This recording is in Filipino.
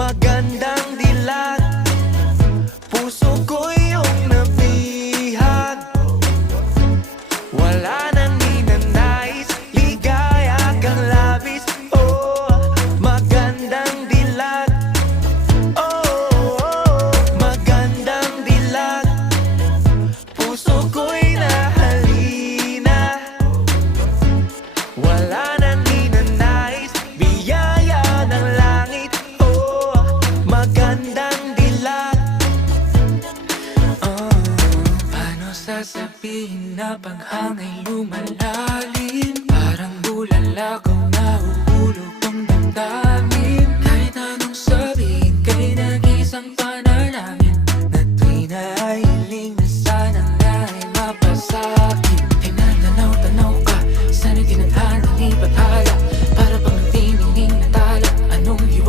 magandang dilag. Puso ko iyong nabihag. Wala nang ninanais, ligaya kang labis. Oh, magandang dilag. Oh, magandang dilag. Puso ko'y nahalina. Wala nang ninanais, biyaya ng langit. Oh, magandang dilag. Paano sasabihin na paghangay lumalalim? Parang bulalakaw na uhulog ang damdamin.